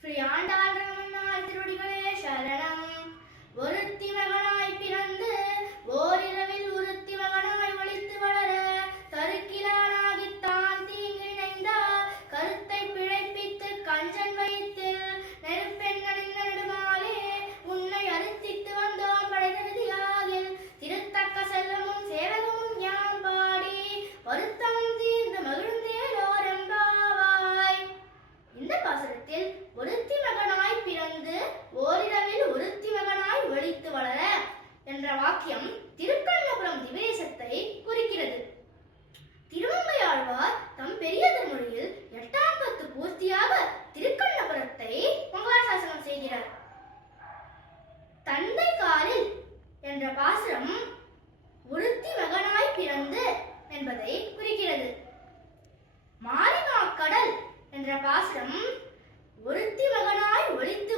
Free Andal வாக்கியம் திருக்கண்ணபுரம் திவேசத்தை குறிக்கிறது. திருவம்மையாழ்வார் தம் பெரிய திருமொழியில் எட்டாம் பத்து பூர்த்தியாக திருக்கண்ணபுரத்தை மங்களாசாசனம் செய்கிறார். தந்தை காலில் என்ற பாசுரம் ஒருத்தி மகனாய் பிறந்து என்பதை குறிக்கிறது. மாரிமாக்கடல் என்ற பாசுரம் ஒருத்தி மகனாய் ஒழித்து